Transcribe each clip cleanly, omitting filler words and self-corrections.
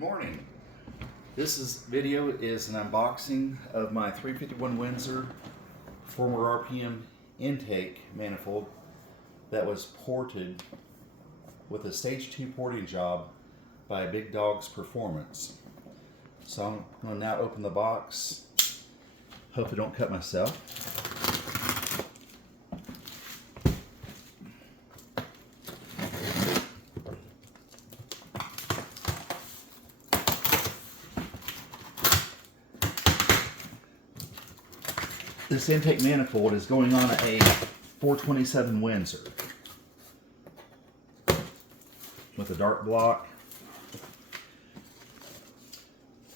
Morning. Video is an unboxing of my 351 Windsor former RPM intake manifold that was ported with a stage 2 porting job by Bigdogs Performance. So I'm going to now open the box. Hope I don't cut myself. This intake manifold is going on a 427 Windsor with a dark block.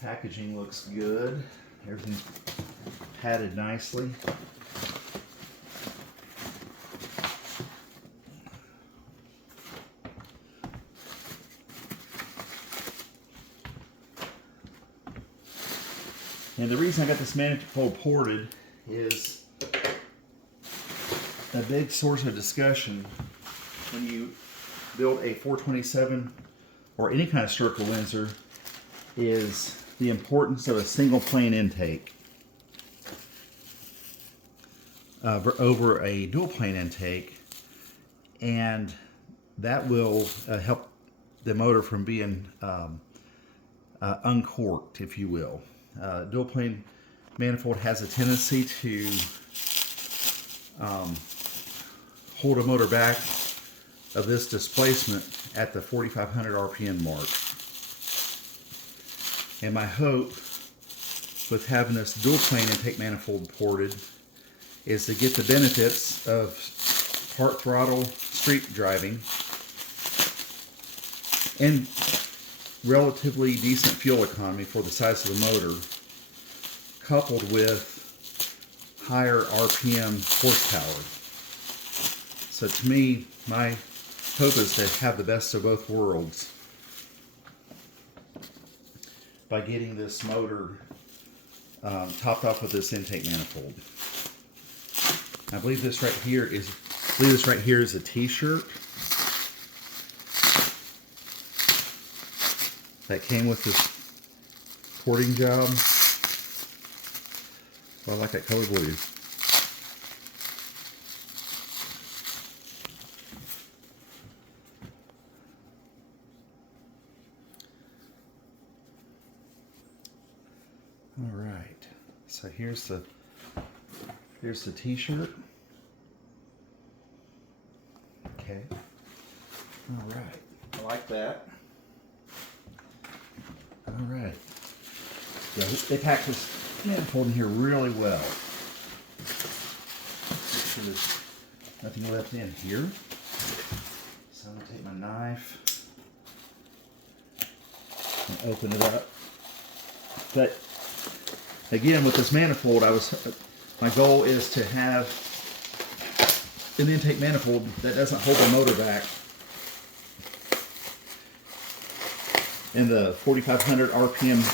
Packaging looks good. Everything's padded nicely. And the reason I got this manifold ported is a big source of discussion when you build a 427 or any kind of stroker Windsor is the importance of a single plane intake over a dual plane intake, and that will help the motor from being uncorked, if you will. Dual plane manifold has a tendency to hold a motor back of this displacement at the 4,500 RPM mark. And my hope with having this dual plane intake manifold ported is to get the benefits of part throttle street driving and relatively decent fuel economy for the size of the motor, coupled with higher RPM horsepower. So to me, my hope is to have the best of both worlds by getting this motor topped off with this intake manifold. I believe this right here is a T-shirt that came with this porting job. I like that color blue. All right. So here's the T-shirt. Okay. All right. I like that. All right. Yeah, they packed this manifold in here really well. Make sure there's nothing left in here. So I'm going to take my knife and open it up. But again, with this manifold, my goal is to have an intake manifold that doesn't hold the motor back in the 4,500 RPM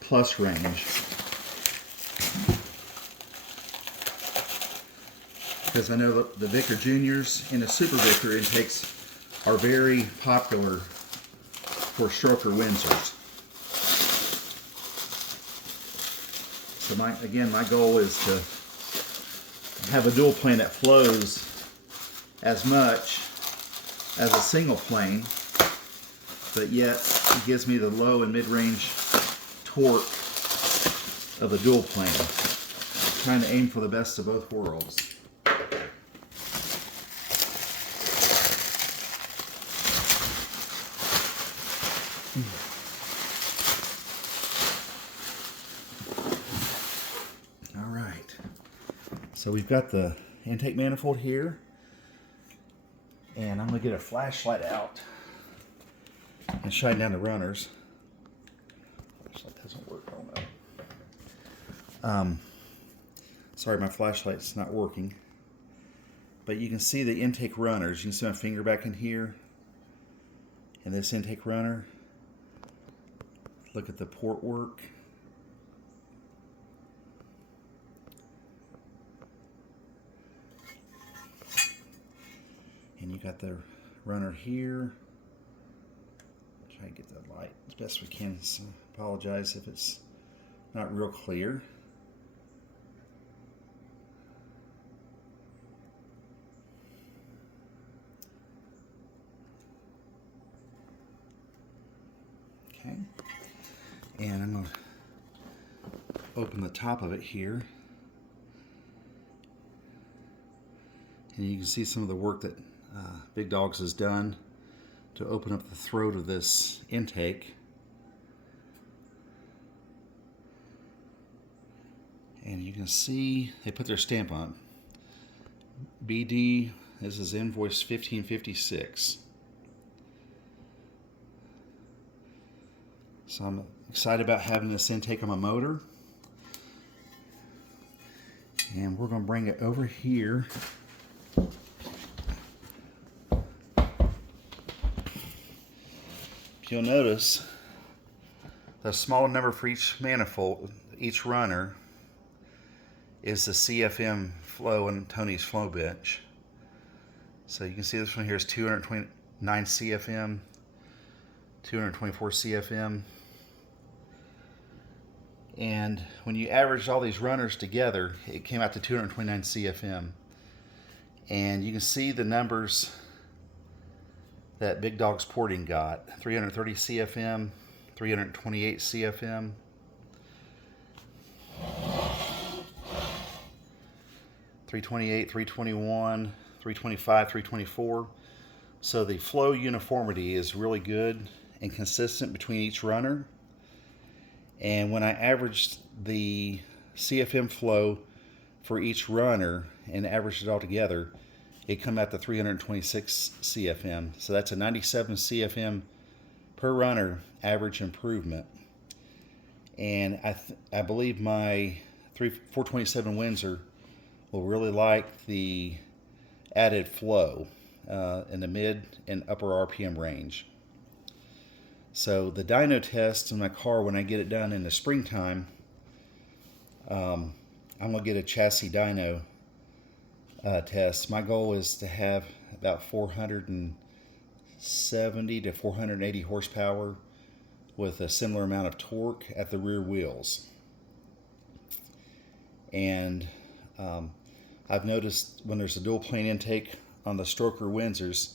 plus range. Because I know that the Vicar Juniors and the Super Vicar intakes are very popular for stroker Windsors. So my goal is to have a dual plane that flows as much as a single plane, but yet it gives me the low and mid-range torque of a dual plane. Trying to aim for the best of both worlds. All right. So we've got the intake manifold here, and I'm going to get a flashlight out and shine down the runners. Flashlight doesn't work, oh no. Sorry, my flashlight's not working. But you can see the intake runners. You can see my finger back in here, and this intake runner. Look at the port work. And you got the runner here. Try to get that light as best we can. So apologize if it's not real clear. Okay, and I'm going to open the top of it here, and you can see some of the work that Bigdogs has done to open up the throat of this intake. And you can see they put their stamp on it. BD, this is invoice 1556. So I'm excited about having this intake on my motor. And we're going to bring it over here. If you'll notice, the small number for each manifold, each runner, is the CFM flow in Tony's flow bench. So you can see this one here is 229 CFM, 224 CFM. And when you average all these runners together, it came out to 229 CFM. And you can see the numbers that Bigdogs porting got. 330 CFM, 328 CFM, 328, 321, 325, 324. So the flow uniformity is really good and consistent between each runner. And when I averaged the CFM flow for each runner and averaged it all together, it come out to 326 CFM. So that's a 97 CFM per runner average improvement. And I believe my 427 Windsor will really like the added flow in the mid and upper RPM range. So the dyno test in my car, when I get it done in the springtime, I'm going to get a chassis dyno test. My goal is to have about 470 to 480 horsepower with a similar amount of torque at the rear wheels. And I've noticed when there's a dual plane intake on the stroker Windsors,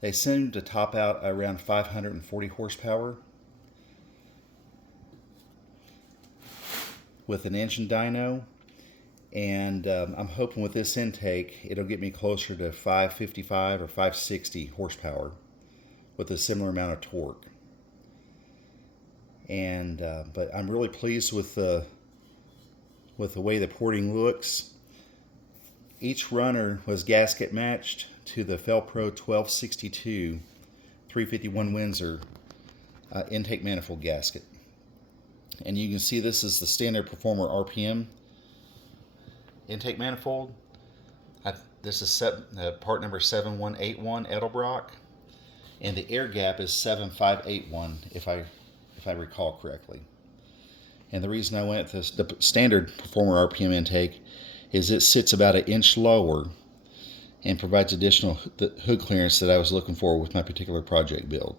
they seem to top out around 540 horsepower. With an engine dyno, and I'm hoping with this intake it'll get me closer to 555 or 560 horsepower with a similar amount of torque. And but I'm really pleased with the way the porting looks. Each runner was gasket matched to the Felpro 1262 351 Windsor intake manifold gasket. And you can see this is the standard performer RPM intake manifold. This is part number 7181 Edelbrock, and the air gap is 7581 if I recall correctly. And the reason I went with the standard performer RPM intake is it sits about an inch lower and provides additional hood clearance that I was looking for with my particular project build.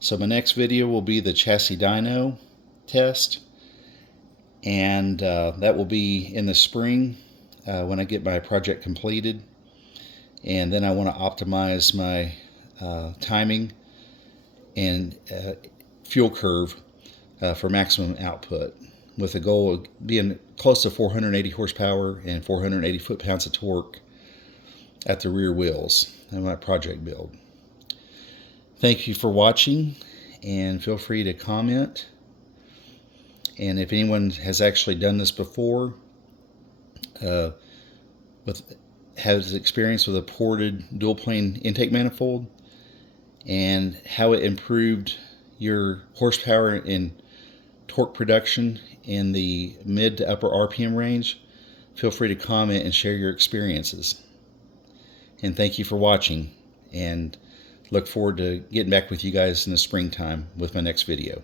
So my next video will be the chassis dyno test, and that will be in the spring when I get my project completed. And then I want to optimize my timing and fuel curve for maximum output, with the goal of being close to 480 horsepower and 480 foot-pounds of torque at the rear wheels in my project build. Thank you for watching, and feel free to comment. And if anyone has actually done this before, has experience with a ported dual plane intake manifold and how it improved your horsepower and torque production in the mid to upper RPM range, feel free to comment and share your experiences. And thank you for watching, and look forward to getting back with you guys in the springtime with my next video.